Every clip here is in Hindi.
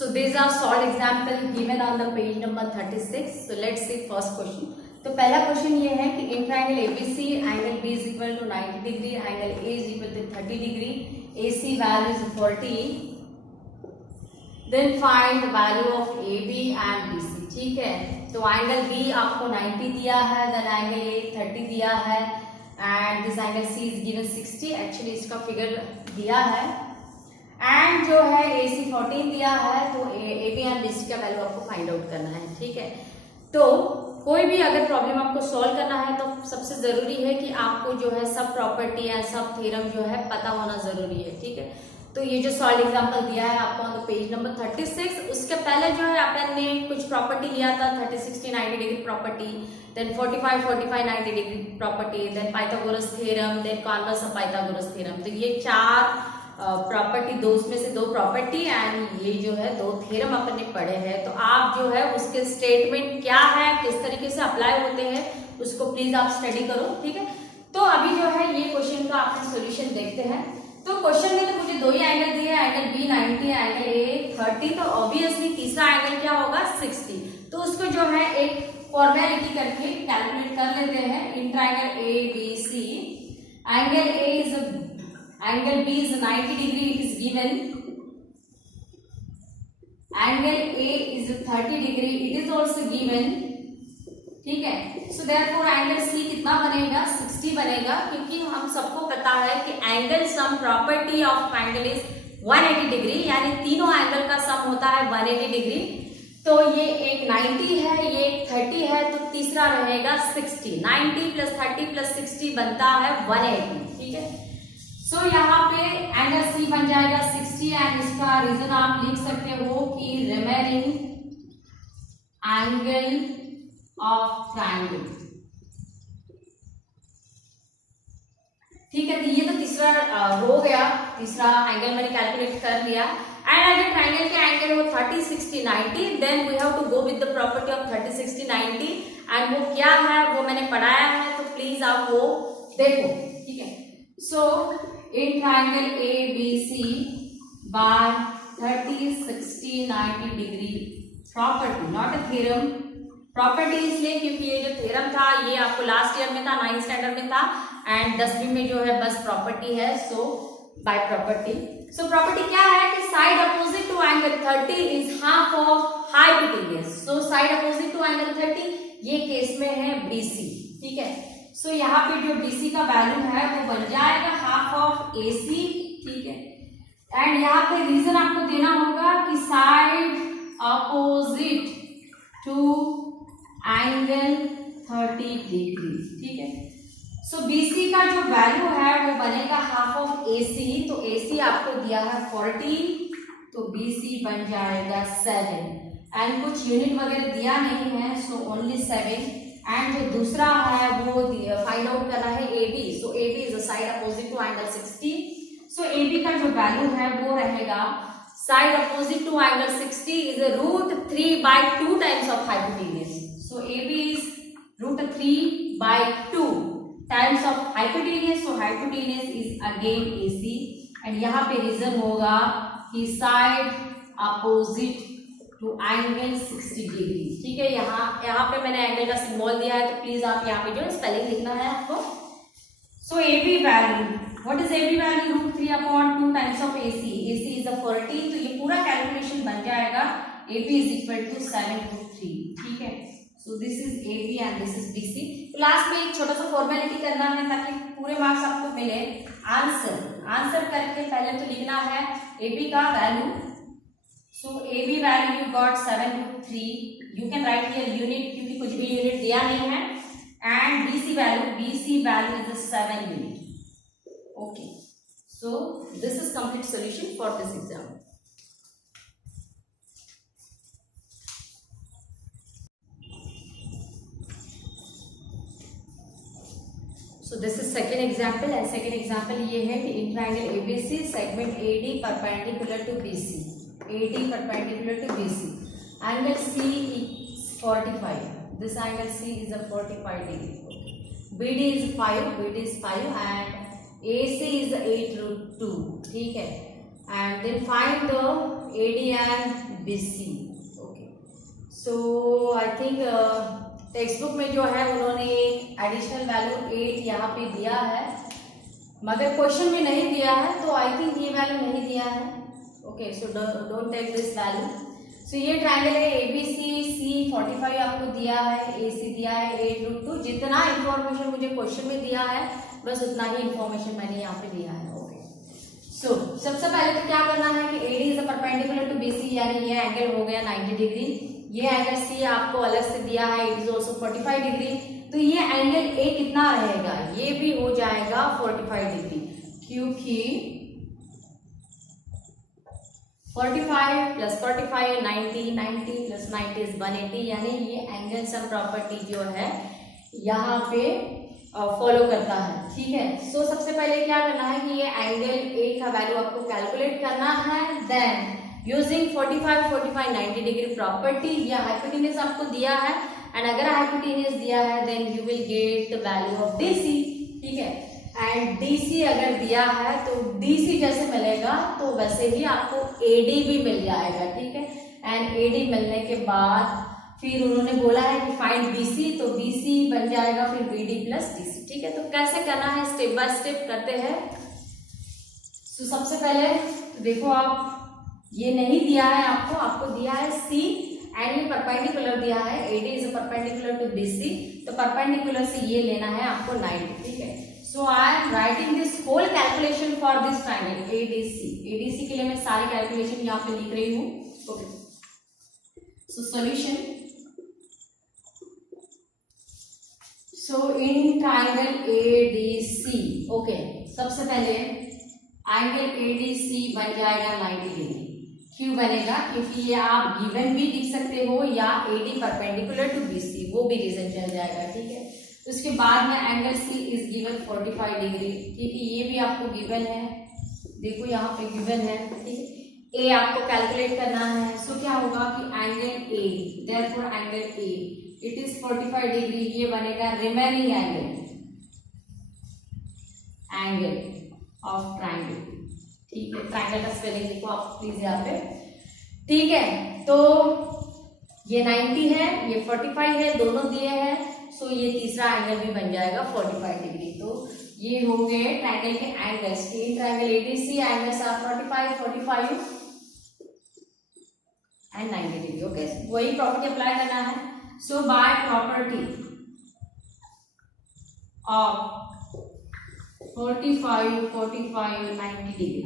So these are solved example given on the page number 36. So let's see first question. तो पहला क्वेश्चन ये है कि in triangle ABC angle B is equal to 90 degree, angle A is equal to 30 degree, AC value is 40, then find the value of AB and BC। ठीक है, तो एंगल B आपको 90 दिया है, देन एंगल A 30 दिया है and this angle C is given 60। Actually इसका फिगर दिया है एंड जो है AC 14 दिया है, तो AB एंड BC का वैल्यू आपको फाइंड आउट करना है। ठीक है, तो कोई भी अगर प्रॉब्लम आपको सॉल्व करना है तो सबसे जरूरी है कि आपको जो है सब प्रॉपर्टी या सब थ्योरम जो है पता होना जरूरी है। ठीक है, तो ये जो सॉल्व एग्जांपल दिया है आपको ऑन द पेज नंबर 36, उसके पहले जो है अपन ने कुछ प्रॉपर्टी लिया था 30 60 90 degree property, then 45 45 90 degree property, then Pythagoras theorem, then converse of Pythagoras theorem. तो ये चार प्रॉपर्टी, दो उसमें से दो प्रॉपर्टी एंड ये जो है दो थ्योरम अपन ने पढ़े हैं। तो आप जो है उसके स्टेटमेंट क्या है, किस तरीके से अप्लाई होते हैं, उसको प्लीज आप स्टडी करो। ठीक है, तो अभी जो है ये क्वेश्चन का आपने सॉल्यूशन देखते हैं। तो क्वेश्चन में तो मुझे दो ही एंगल दिए, एंगल B 90, एंगल A 30, तो ऑब्वियसली तीसरा एंगल क्या होगा 60। तो उसको जो है एक फॉर्मेलिटी करके कैलकुलेट कर लेते हैं। इन triangle ABC angle B is 90 degree, it is given. Angle A is 30 degree, it is also given. ठीक है, so therefore angle C कितना बनेगा 60 बनेगा, क्योंकि हम सबको पता है कि angle sum property of angle is 180 degree, यानी तीनों एंगल का सम होता है 180 डिग्री। तो ये एक 90 है, ये एक 30 है, तो तीसरा रहेगा 60। 90 प्लस 30 प्लस 60 बनता है 180। ठीक है, सो यहाँ पे एंगल C बन जाएगा 60 एंड इसका रीजन आप लिख सकते हो कि रिमेनिंग एंगल ऑफ ट्रायंगल। ठीक है, तो ये तो तीसरा हो गया, तीसरा एंगल मैंने कैलकुलेट कर लिया। एंड अगर ट्रायंगल के एंगल हो 30 60 90, then we have to go with the property of 30 60 90 and वो क्या है वो मैंने पढ़ाया है, तो प्लीज आप वो देखो। ठीक है, सो in triangle ABC by 30 60 90 degree property, not a theorem, property इसलिए क्योंकि ये जो थ्योरम था ये आपको लास्ट ईयर में था, 9th स्टैंडर्ड में था एंड 10वीं में जो है बस प्रॉपर्टी है। So by property, so property क्या है कि side opposite to angle 30 is half of hypotenuse. So side opposite to angle 30 ये केस में है BC। ठीक है, सो यहाँ पे जो BC का वैल्यू है वो बन जाएगा हाफ ऑफ AC। ठीक है, एंड यहाँ पे रीजन आपको देना होगा कि side opposite to angle 30 degree. ठीक है, सो BC का जो वैल्यू है वो बनेगा हाफ ऑफ AC, तो AC आपको दिया है 40, तो BC बन जाएगा 7 एंड कुछ यूनिट वगैरह दिया नहीं है, सो ओनली 7। एंड जो दूसरा है वो फाइंड आउट करना है AB। So AB is a side opposite to angle 60। So AB का जो वैल्यू है वो रहेगा side opposite to angle 60 is √3/2 times of hypotenuse. So AB is √3/2 times of hypotenuse. So hypotenuse is again AC and यहाँ पे रीजन होगा कि side opposite to angle 60 degree. ठीक है, यहाँ पे मैंने एंगल का सिंबल दिया है, तो प्लीज आप यहाँ पे जो स्पेलिंग लिखना है आपको। सो AB value, what is AB value? √3/2 times of AC। AC is 40, तो ये पूरा कैलकुलेशन बन जाएगा AB इज इक्वल टू 7/3। ठीक है, so this is AB and this is BC। तो लास्ट में एक छोटा सा फॉर्मेलिटी करना है ताकि पूरे मार्क्स आपको मिले। आंसर करके पहले तो लिखना है AB का value. So AB value you got 7/3. You can write here unit क्योंकि कुछ भी यूनिट दिया नहीं है। And BC value is a 7 unit. Okay. So this is complete solution for this exam. So this is second example and second example ये है कि in triangle ABC segment AD perpendicular to BC. AD perpendicular to BC. Angle C is 45. This angle C is a 45 degree. BD is 5 and AC is 8/2. ठीक है, and then find the AD and BC. Okay, so I think text book में जो है उन्होंने एडिशनल वैल्यू 8 यहाँ पे दिया है, मगर क्वेश्चन में नहीं दिया है, तो आई थिंक ये वैल्यू नहीं दिया है. Okay, so don't take this value. So ये ट्रायंगल है ABC, C 45 आपको दिया है, AC दिया है 8√2. जितना इंफॉर्मेशन मुझे क्वेश्चन में दिया है बस उतना ही इंफॉर्मेशन मैंने यहाँ पे दिया है. सो सबसे पहले तो क्या करना है कि AD is perpendicular to BC, यानी ये एंगल हो गया 90 डिग्री. ये एंगल C आपको अलग से दिया है, इट इज ऑल्सो 45 डिग्री. तो ये एंगल A कितना रहेगा, ये भी हो जाएगा 45 डिग्री, क्योंकि 45 प्लस 45 90, 90 प्लस 90 इज 180, यानी ये एंगल सम प्रॉपर्टी जो है यहाँ पे फॉलो करता है. ठीक है, सो सबसे पहले क्या करना है कि ये एंगल A का वैल्यू आपको कैलकुलेट करना है. देन यूजिंग 45 45 90 डिग्री प्रॉपर्टी, ये हाइपोटेन्यूज आपको दिया है, एंड अगर हाइपोटेन्यूज दिया है then you will get the value of DC. ठीक है, एंड DC अगर दिया है तो DC जैसे मिलेगा तो वैसे ही आपको AD भी मिल जाएगा. ठीक है, एंड AD मिलने के बाद फिर उन्होंने बोला है कि फाइंड BC, तो BC बन जाएगा फिर BD प्लस DC. ठीक है, तो कैसे करना है स्टेप बाय स्टेप करते हैं. तो सबसे पहले देखो, आप ये नहीं दिया है आपको दिया है C एंड ये परपेंडिकुलर दिया है, AD is perpendicular to BC, तो परपेंडिकुलर से ये लेना है आपको 90. ठीक है, so I am writing this whole calculation for this triangle ADC के लिए मैं सारे कैलकुलेशन यहाँ पे लिख रही हूँ. Okay, so solution. So in triangle ADC, okay, सबसे पहले एंगल ADC बन जाएगा 90 डिग्री. क्यों बनेगा, क्योंकि ये आप गिवन भी लिख सकते हो या AD परपेंडिकुलर टू BC, वो भी रीजन चल जाएगा. ठीक है, उसके बाद में angle C is given 45 degree. ठीक है, ये भी आपको गिवन है, देखो यहाँ पे गिवन है. ठीक है, A आपको कैलकुलेट करना है. सो क्या होगा कि angle A, therefore angle A it is 45 degree, ये बनेगा रिमेनिंग एंगल ऑफ ट्रायंगल. ठीक है, ट्रायंगल का स्पेलिंग देखो आप प्लीज यहाँ पे. ठीक है, तो ये 90 है, ये 45 है, दोनों दिए हैं. सो ये तीसरा एंगल भी बन जाएगा 45 डिग्री. तो ये हो गए ट्रायंगल के angles. Triangle ADC angles are 45 45 and 90 degree. Okay, वही प्रॉपर्टी अप्लाई करना है. So by property of 45 45 90 degree.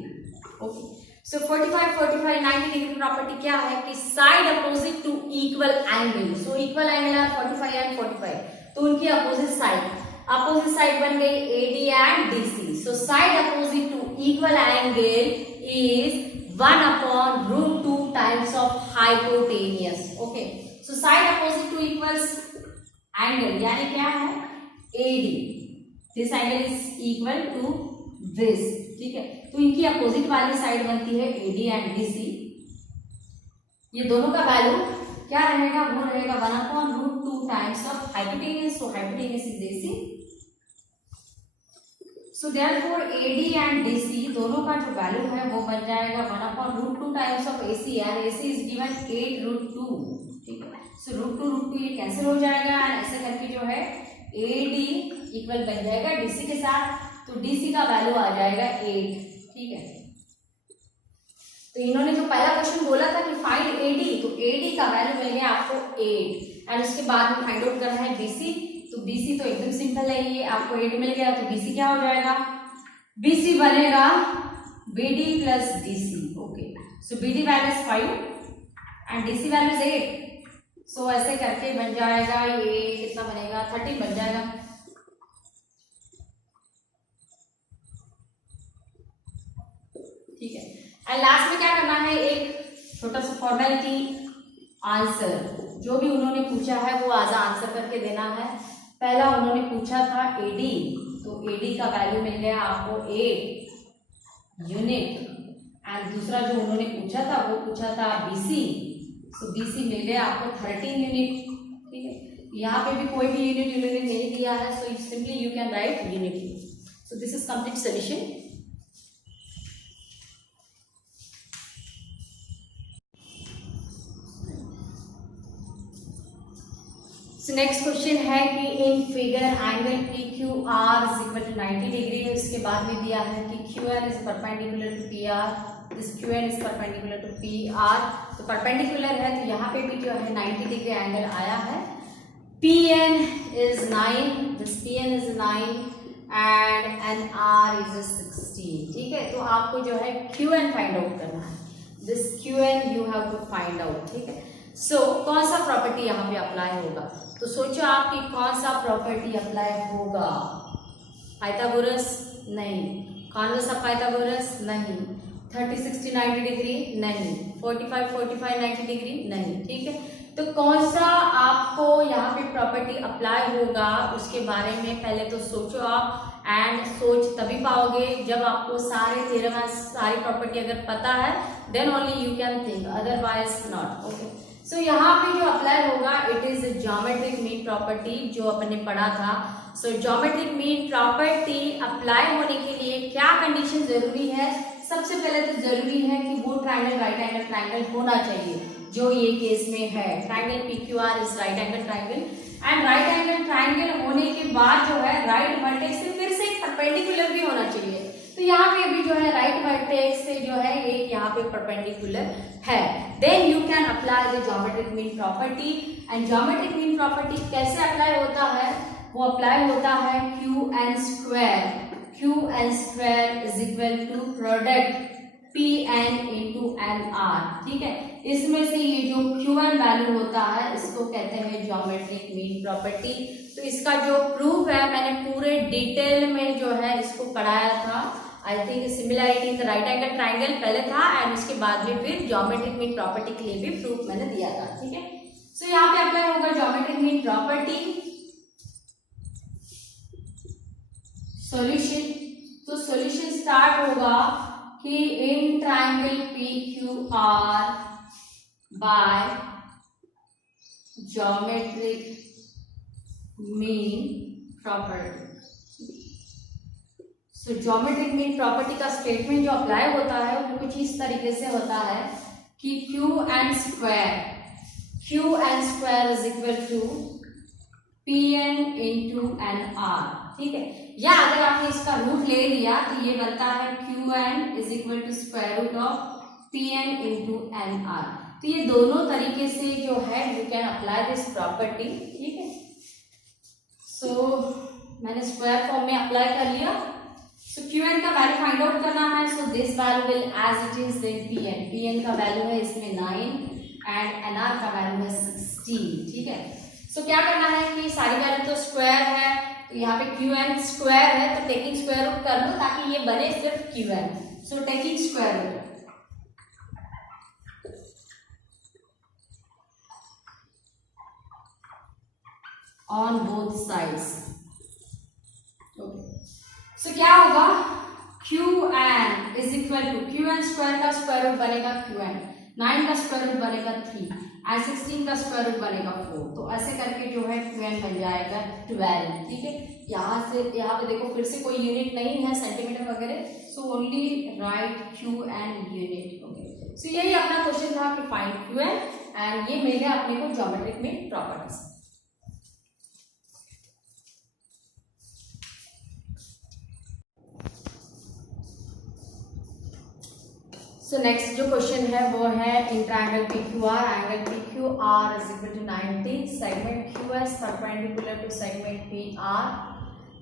Okay, so 45 45 90 degree property क्या है कि side opposite to equal angle. So equal angle है 45 एंड 45, तो उनकी अपोजिट साइड बन गई AD and DC. So side opposite to equal angle is 1/√2 times of hypotenuse. Okay, so side opposite to equals angle यानी क्या है AD, this angle is equal to this. ठीक है, तो इनकी अपोजिट वाली साइड बनती है AD एंड DC. ये दोनों का वैल्यू क्या रहेगा, वो रहेगा 1/√2 times of hypotenuse. So hypotenuse is DC. So therefore AD and DC दोनों का जो वैल्यू है वो बन जाएगा 1/√2 times of AC, and AC is given 8√2. ठीक है, सो √2 ये कैंसिल हो जाएगा, ऐसे करके जो है AD इक्वल बन जाएगा DC के साथ. तो DC का वैल्यू आ जाएगा 8. ठीक है, तो इन्होंने जो पहला क्वेश्चन बोला था कि फाइंड AD, तो AD का वैल्यू मिल गया आपको 8, एंड उसके बाद में फाइंड आउट करना है BC. तो BC तो एकदम सिंपल है, ये आपको 8 मिल गया, तो BC क्या हो जाएगा, BC बनेगा BD plus DC. Okay, so BD value is 5 and DC value is 8. सो ऐसे करके बन जाएगा, ये कितना बनेगा 13 बन जाएगा. ठीक है, एंड लास्ट में क्या करना है, एक छोटा सा फॉर्मेलिटी आंसर, जो भी उन्होंने पूछा है वो आज आंसर करके देना है. पहला उन्होंने पूछा था AD, तो AD का वैल्यू मिल गया आपको 8 यूनिट, एंड दूसरा जो उन्होंने पूछा था वो पूछा था BC. सो BC मिल गया आपको 13 यूनिट. ठीक है, यहाँ पे भी कोई भी यूनिट नहीं दिया है, so simply you can write unit. So this is complete solution. So next question है कि in figure angle P Q R is equal to 90 degree है। उसके बाद में दिया है कि Q N is perpendicular to P R, this Q N is perpendicular to P R. तो परपेंडिकुलर है तो यहाँ पे भी जो है 90 डिग्री एंगल आया है। P N is 9, this P N is 9 and N R is 16। ठीक है, तो आपको जो है क्यू एन फाइंड आउट करना है, this Q N you have to find out. ठीक है, सो कौन सा प्रॉपर्टी यहाँ पे अप्लाई होगा, तो सोचो आपकी कौन सा प्रॉपर्टी अप्लाई होगा। पाइथागोरस नहीं, कॉन्वर्स ऑफ पाइथागोरस नहीं, 30 60 90 डिग्री नहीं, 45 45 90 डिग्री नहीं। ठीक है, तो कौन सा आपको यहाँ पे प्रॉपर्टी अप्लाई होगा उसके बारे में पहले तो सोचो आप, एंड सोच तभी पाओगे जब आपको सारे थ्योरम सारी प्रॉपर्टी अगर पता है, then only you can think, otherwise not. Okay, so यहाँ पे जो अप्लाई होगा it is geometric mean property जो अपने पढ़ा था। So geometric mean property apply होने के लिए क्या कंडीशन जरूरी है, सबसे पहले तो जरूरी है कि वो ट्राइंगल राइट एंगल ट्राइंगल होना चाहिए, जो ये केस में है। Triangle P Q R is right angle triangle, and right angle triangle होने के बाद जो है राइट वर्टेक्स से फिर से एक परपेंडिकुलर भी होना चाहिए। तो यहाँ पे भी जो है राइट वर्टेक्स से जो है एक यहाँ पे परपेंडिकुलर है, then you can apply the geometric mean property. And geometric mean property कैसे अप्लाई होता है, वो अप्लाई होता है Q N square is equal to product P N into N R. ठीक है, इसमें से ये जो क्यू एन वैल्यू होता है इसको कहते हैं ज्योमेट्रिक मीन प्रॉपर्टी। तो इसका जो प्रूफ है मैंने पूरे डिटेल में जो है इसको पढ़ाया था। I think similarity in the right angle triangle पहले था, एंड उसके बाद में फिर ज्योमेट्रिक मीन प्रॉपर्टी के लिए भी प्रूफ मैंने दिया था। ठीक है, सो यहाँ पे अप्लाई होगा ज्योमेट्रिक मीन प्रॉपर्टी। सॉल्यूशन, तो सॉल्यूशन स्टार्ट होगा कि in triangle P Q R by geometric mean property. So geometric mean property का स्टेटमेंट जो अप्लाई होता है वो कुछ इस तरीके से होता है कि Q N square is equal to P N into N R. ठीक है, या अगर आपने इसका रूट ले लिया तो ये बनता है Q N is equal to square root of P N into N R. तो ये दोनों तरीके से जो है you can apply this property. ठीक है, सो मैंने स्क्वायर फॉर्म में अप्लाई कर लिया। सो क्यू एन का वैल्यू फाइंड आउट करना है, so this value will as it is then P N का वैल्यू है इसमें 9 एंड एन आर का वैल्यू है 16। ठीक है, सो क्या करना है कि सारी वैल्यू तो स्क्वायर है, तो यहाँ पे क्यू एन स्क्वायर है तो टेकिंग स्क्वायर रूट कर लो ताकि ये बने सिर्फ Q N. So taking square root on both sides. Okay, so क्या होगा, Q N is equal to Q N square का स्क्वायर रूट बनेगा क्यू एन, 9 का स्क्वायर रूट बनेगा 3 एंड 16 का स्क्वायर रूट बनेगा 4। तो ऐसे करके जो है क्यू एन बन जाएगा 12। ठीक है, यहाँ से यहाँ पे देखो फिर से कोई यूनिट नहीं है सेंटीमीटर वगैरह, so only right Q N unit. Okay, so यही अपना क्वेश्चन था कि फाइंड क्यू एन, एंड ये मिल गया अपने को geometric mean properties. So next जो क्वेश्चन है वो है in triangle P Q R, angle P Q R is equal to 90, segment Q S perpendicular to segment P R,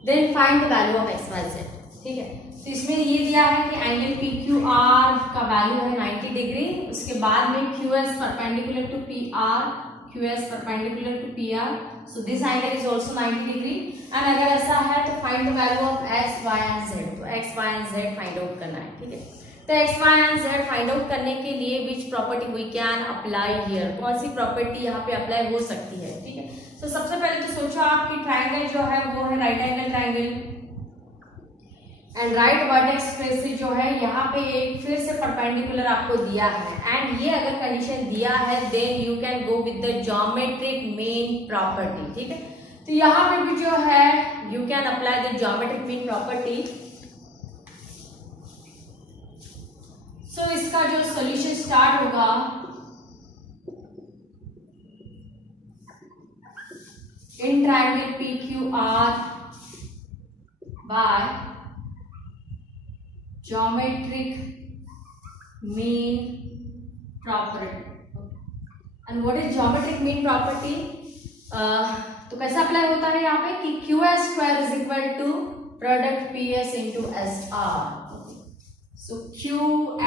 then find the value of x Y Z. ठीक है, तो इसमें ये दिया है कि एंगल पी क्यू आर का वैल्यू है 90 डिग्री, उसके बाद में Q S perpendicular to P R, Q S perpendicular to P R, so this angle is also 90 degree. And अगर ऐसा है तो find the value of x y and z, तो x y and z find out करना है। ठीक है, तो x y and z find out करने के लिए which property we can apply here, कौन सी प्रॉपर्टी यहाँ पे अप्लाई हो सकती है। ठीक है, तो सबसे पहले तो सोचो आपकी ट्राइंगल जो है वो है right angle triangle, and right vertex पे से जो है यहाँ पे एक फिर से परपेंडिकुलर आपको दिया है, एंड ये अगर कंडीशन दिया है then you can go with the geometric mean property. ठीक है, तो यहाँ पे भी जो है you can apply the geometric mean property. So इसका जो सॉल्यूशन स्टार्ट होगा, in triangle P Q R by geometric mean property. And what is geometric mean property? तो कैसा अप्लाई होता है यहाँ पे कि Q S square is equal to product P S into S R. So Q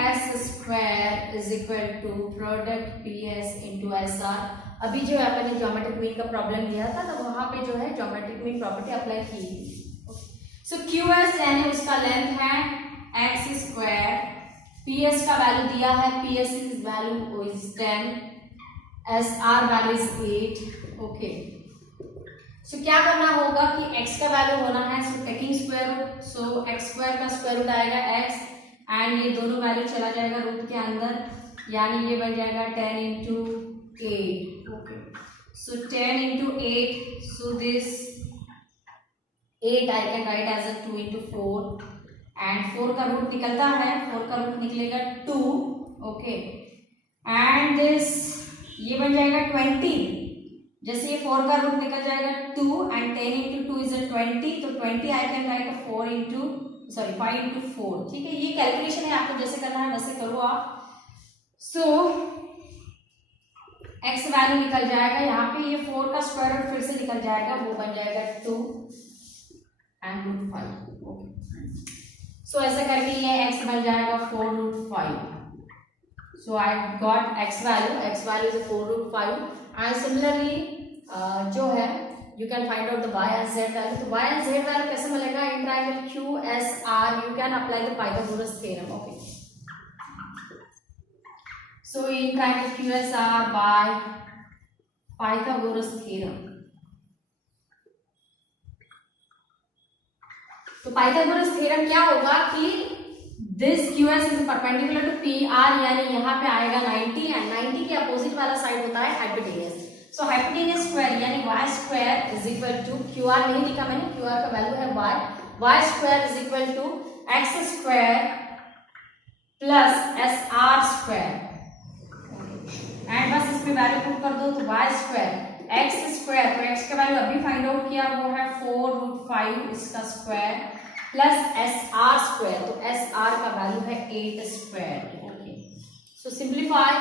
S square is equal to product P S into S R. अभी जो है अपने ज्योमेट्रिक मीन का प्रॉब्लम दिया था तो वहां पे जो है ज्योमेट्रिक मीन प्रॉपर्टी अप्लाई की. सो क्यू एस यानी उसका लेंथ है एक्स स्क्वायर, पी एस का वैल्यू दिया है, P S is value is 10, S R value is 8. Okay, so क्या करना होगा कि x का वैल्यू होना है, so taking square root, so x square का स्क्वायर रूट आएगा x एंड ये दोनों वैल्यू चला जाएगा रूट के अंदर, यानी ये बन जाएगा 10 into 8. Okay, so 10 into 8, so this 8 I can write as a 2 into 4 and 4 का रूट निकलता है, 4 का रूट निकलेगा 2. ओके, एंड दिस ये बन जाएगा 20. जैसे ये 4 का रूट निकल जाएगा 2 एंड 10 इंटू 2 इज 20, तो 20 आई कैन राइट 5 इंटू 4. ठीक है, ये कैलकुलेशन है, आपको जैसे करना है वैसे करो आप. सो एक्स वैल्यू निकल जाएगा यहाँ पे, ये 4 का स्क्वायर रूट फिर से निकल जाएगा, वो बन जाएगा 2 एंड रूट 5. ओके, सो ऐसा करके ये एक्स बन जाएगा 4 root 5. So I got x value is 4 root 5 and similarly जो है you can find out the y and z value. तो y and z value कैसे मिलेगा? In triangle Q S R you can apply the Pythagoras theorem. Okay, so in triangle Q S R by Pythagoras theorem. तो पाइथागोरस थ्योरम क्या होगा कि this QS is perpendicular to PR, यानी यहाँ पे आएगा 90 एंड 90 के अपोजिट वाला साइड होता है हाइपोटेनियस. सो हाइपोटेनियस स्क्वायर यानी y square is equal to QR नहीं लिखा मैंने, QR का वैल्यू है y square is equal to x square plus SR square and बस इसमें वैल्यू पुट कर दो. तो y स्क्वायर x स्क्वायर, तो x का वैल्यू अभी फाइंड आउट किया वो है 4 रूट 5 इसका स्क्वायर प्लस SR स्क्वायर, तो SR का वैल्यू है 8 square. Okay, so simplify.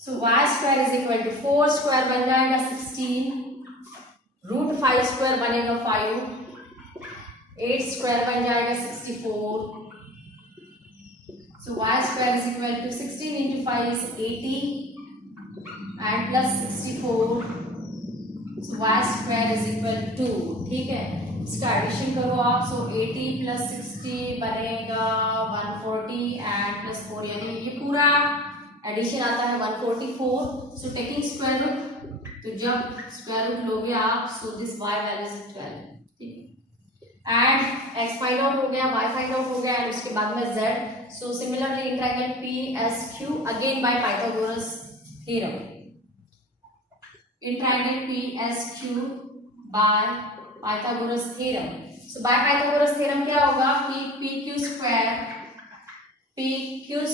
So y square is equal to 4 square बन जाएगा 16, रूट 5 स्क्वायर बनेगा 5, 8 स्क्वायर बन जाएगा 64. So y square is equal to 16 into 5 is 80 and plus 64. So y square is equal to, ठीक है, इसका एडिशन करो आप. सो 80 प्लस 60 बनेगा 140 एंड प्लस 4, यानी ये पूरा एडिशन आता है 144. सो टेकिंग स्क्वायर रूट, तो जब स्क्वायर रूट लोगे आप, so this y value is 12. ठीक है, एंड x फाइंड आउट हो गया, y फाइंड आउट हो गया एंड उसके बाद में z. So similarly in triangle PSQ again by Pythagoras theorem. In triangle PSQ by Pythagoras theorem. So by Pythagoras theorem क्या होगा कि PQ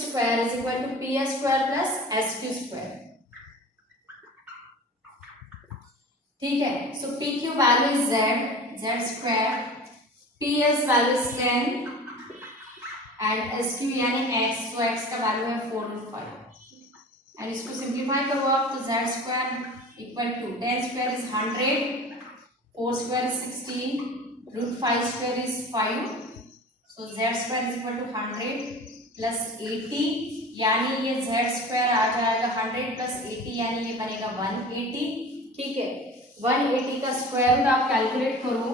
square is equal to PS square plus SQ square. ठीक है, so PQ value is Z square, PS value is 10 and SQ यानी X, so X का वैल्यू है 4 रूट 5 एंड इसको सिंप्लीफाई करो आप, तो Z square equal to 10 square is 100, 4 square is 16, root 5 square is 5, so z square is equal to 100 plus 80, यानी ये z square आ जाएगा 100 plus 80 यानी ये बनेगा 180. ठीक है, 180 का स्क्वायर रूट आप कैलकुलेट करो,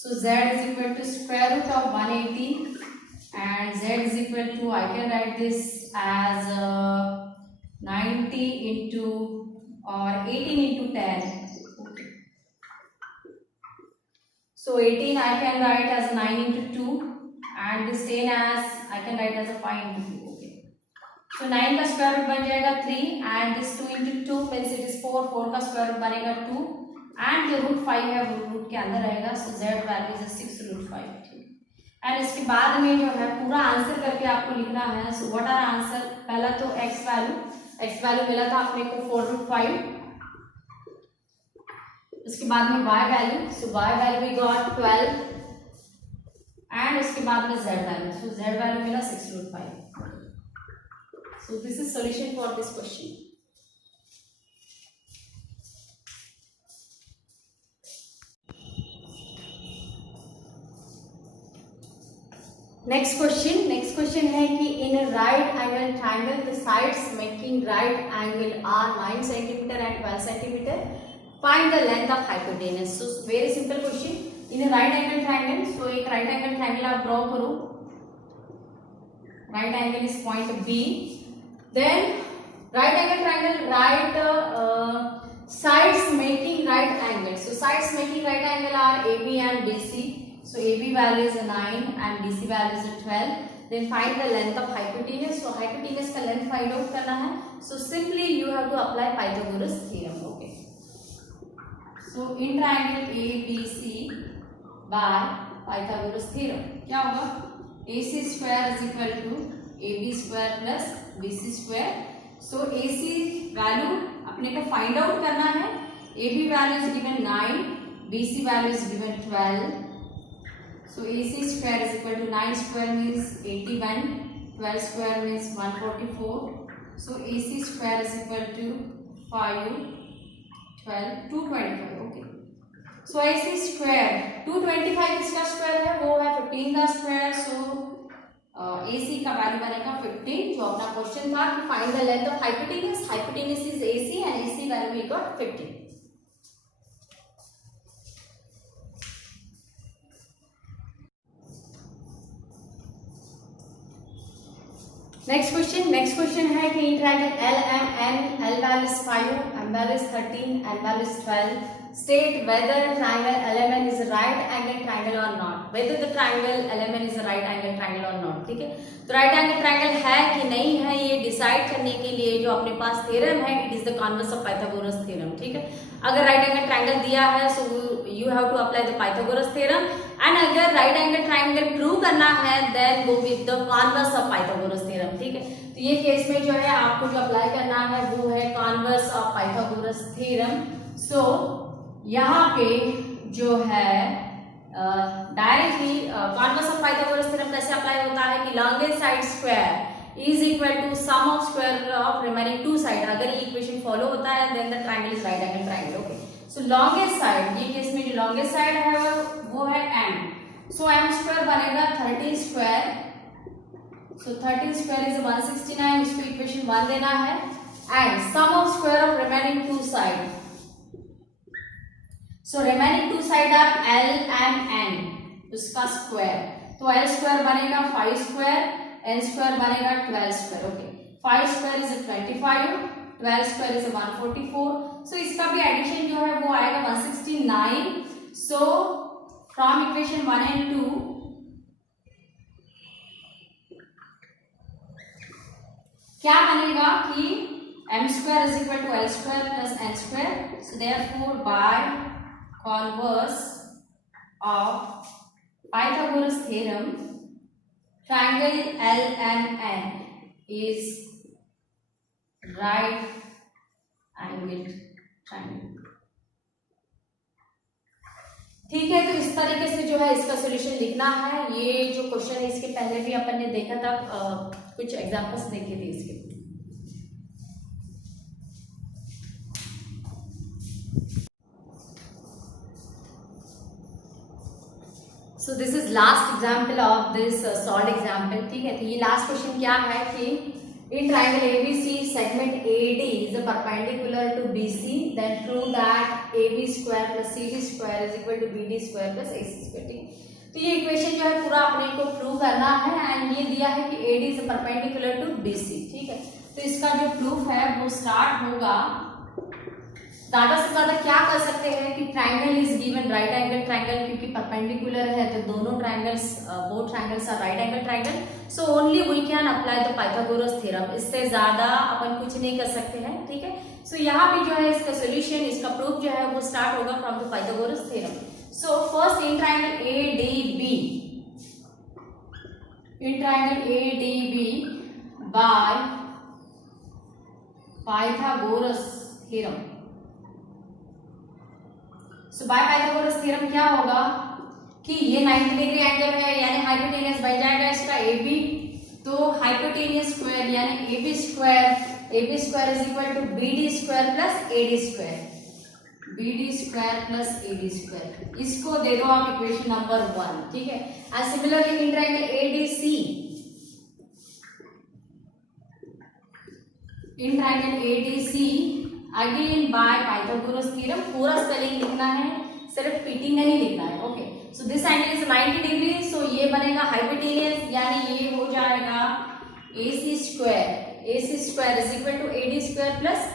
so z is equal to square root of 180 and z is equal to, I can write this as 90 into or 18 into 10. So 18 I can write as 9 into 2 and this 10 as I can write as a 5 into 2. Okay. So 9 का स्क्वायर रूट बन जाएगा 3 and this 2 into 2 means it is 4. 4 का स्क्वायर रूट बनेगा 2 and जो रूट 5 है वो रूट के अंदर रहेगा. So z value is 6 root 5. And इसके बाद में जो है पूरा आंसर करके आपको लिखना है। सो व्हाट आर आंसर, पहला तो एक्स वैल्यू मिला था अपने को 4√5, उसके बाद में y value, so y value we got 12 and उसके बाद में z value, so z value मिला 6√5। So this is solution for this question. Next question है कि in right angle triangle the sides making right angle are 9 centimetre and 12 centimetre, find the length of hypotenuse. So very simple question. In right angle triangle, so एक राइट एंगल ट्राइंगल आप ड्रॉ करो, right angle is point B, then right angle triangle, right sides making right angle, so sides making right angle are AB and BC, so AB value is 9 and BC value is 12, then find the length of hypotenuse, so hypotenuse का length find out करना है, so simply you have to apply Pythagoras theorem, okay, so in triangle ABC by Pythagoras theorem क्या होगा, AC square is equal to AB square plus BC square, so AC value अपने को फाइंड आउट करना है, AB value is given 9, BC value is given 12, so AC square is equal to 9 square means 81, 12 square means 144, so AC square is equal to 5, 12, 225, okay, so AC square 225 किसका स्क्वायर है, वो है 15 का स्क्वायर, सो AC का वैल्यू बनेगा 15, जो अपना क्वेश्चन था कि find the length of hypotenuse, hypotenuse is AC and AC value we got 15। Next question है कि in triangle LMN, L value is 5, M value is 13, N value is 12, state whether triangle LMN is a right angle triangle or not, whether the triangle LMN is a right angle triangle or not, ठीक है, तो right angle triangle है कि नहीं है ये डिसाइड करने के लिए जो अपने पास थ्योरम है, it is the converse of Pythagoras theorem, ठीक है, अगर right angle triangle दिया है सो you have to apply the Pythagoras theorem, and अगर right angle triangle प्रूव करना है then go with the converse of Pythagoras theorem, ठीक है, तो ये केस में जो है आपको जो अप्लाई करना है वो है converse of Pythagoras theorem. So यहाँ पे जो है directly converse of Pythagoras theorem कैसे अप्लाई होता है कि longest side square is equal to sum of square of remaining two side, अगर ये इक्वेशन फॉलो होता है then the triangle is right angle triangle, okay, so longest side, ये केस में जो लॉन्गेस्ट साइड है वो है m, सो m स्क्वायर बनेगा 13 स्क्वायर, सो 13 स्क्वायर इज 169, इसको इक्वेशन 1 देना है, and sum of square of remaining two side, so remaining two side are L and N, उसका स्क्वायर, तो L स्क्वायर बनेगा 5 स्क्वायर, N स्क्वायर बनेगा 12 square, okay, 5 square is 25, 12 square is 144, so इसका भी एडिशन जो है वो आएगा 169, सो फ्रॉम इक्वेशन 1 and 2 क्या बनेगा कि m square is equal to L square plus N square, so therefore by converse of Pythagoras theorem, triangle LMN is right angled triangle, ठीक है, तो इस तरीके से जो है इसका सॉल्यूशन लिखना है। ये जो क्वेश्चन है इसके पहले भी अपन ने देखा था, कुछ एग्जांपल्स देखे थे इसके। So this is last example of this solve example, ठीक है, तो ये लास्ट क्वेश्चन क्या है कि in triangle ABC segment AD is perpendicular to BC, then prove that AB square plus CD square is equal to BD square plus AC square, ठीक, तो ये इक्वेशन जो है पूरा अपने को प्रूव करना है, एंड ये दिया है कि AD is perpendicular to BC, ठीक है, तो इसका जो प्रूफ है वो स्टार्ट होगा, ज्यादा से ज्यादा क्या कर सकते हैं कि triangle is given right angle triangle, क्योंकि परपेंडिकुलर है तो दोनों triangles, both triangles are right angle triangle, so only we can apply the Pythagoras theorem, इससे ज्यादा अपन कुछ नहीं कर सकते हैं, ठीक है, सो यहाँ पे जो है इसका सोल्यूशन, इसका प्रूफ जो है वो स्टार्ट होगा from the Pythagoras theorem. So first in triangle ADB, in triangle A D B by Pythagoras theorem. So by Pythagoras theorem क्या होगा कि ये 90 डिग्री एंगल है यानी हाइपोटेनियस बन जाएगा इसका ए बी। तो हाइपोटेनियस स्क्वायर यानी A B square is equal to B D square plus A D square, B D square plus A D square. इसको दे दो आप इक्वेशन नंबर 1, ठीक है। And similarly in triangle A D C, in triangle A D C again by Pythagoras theorem, पूरा स्पेलिंग लिखना है, सिर्फ पीटी नहीं लिखना है। Okay, so this angle is 90 degree, so ये बनेगा हाइपोटेनियस यानी ये हो जाएगा AC square is equal to AD square plus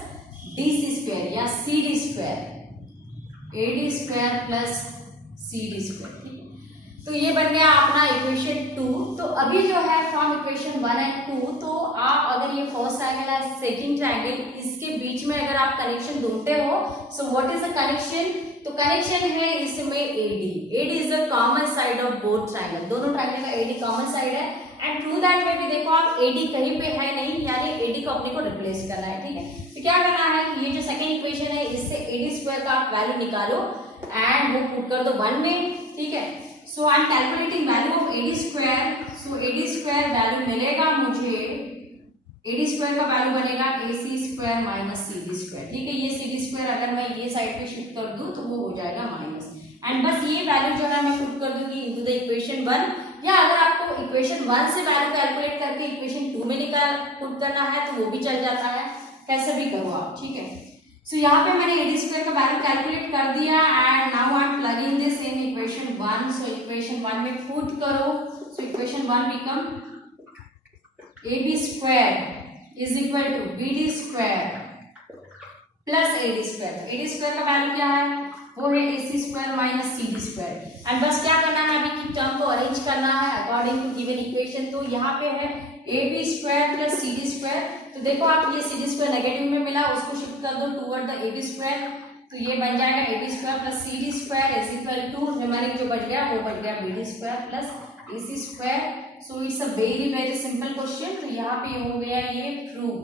DC square या CD square, AD square plus CD square, ठीक है। तो ये बन गया अपना इक्वेशन 2। तो अभी जो है फ्रॉम इक्वेशन 1 एंड 2, तो आप अगर ये फर्स्ट ट्रायंगल है सेकंड ट्रायंगल, इसके बीच में अगर आप कनेक्शन ढूंढते हो, so what is the connection? तो कनेक्शन है इसमें AD is the common side of both triangle, दोनों ट्रायंगल का AD कॉमन साइड है। एंड थ्रू दैट में भी देखो आप AD कहीं पे है नहीं, यानी AD को अपने को रिप्लेस करना है, ठीक है। तो क्या करना है कि ये जो सेकंड इक्वेशन है इससे AD स्क्वायर का आप वैल्यू निकालो एंड वो पुट कर दो 1 में, ठीक है। So I am calculating value of AD square. So AD square value मिलेगा मुझे, AD स्क्वायर का वैल्यू बनेगा AC square minus CD square, ठीक है। ये CD स्क्वायर अगर मैं ये साइड पे शिफ्ट कर दूं तो वो हो जाएगा माइनस, एंड बस ये वैल्यू जो है मैं पुट कर दूंगी इनटू द इक्वेशन 1, या अगर आपको इक्वेशन 1 से वैल्यू कैलकुलेट करके इक्वेशन 2 में निकाल पुट करना है तो वो भी चल जाता है, कैसे भी करो आप, ठीक है। सो यहाँ पे मैंने AD स्क्वायर का वैल्यू कैलकुलेट कर दिया and now I am plugging this in equation 1। So equation 1 में पुट करो। So equation 1 become AB square is equal to BD square plus AD square. AD square का वैल्यू क्या है? वो है AC square minus CD square. And बस क्या करना है, अभी की टर्म को अरेंज करना है अकॉर्डिंग टू गिवन इक्वेशन। तो यहाँ पे है AB square plus CD square. तो देखो आप ये CD स्क्वायर नेगेटिव में मिला, उसको शिफ्ट कर दो टुवर्ड द AB स्क्वायर, तो ये बन जाएगा AB square plus CD square is equal to remaining जो बच गया वो बच गया BD square plus AC square. So it's a very very simple question. तो यहाँ पे हो गया ये प्रूव।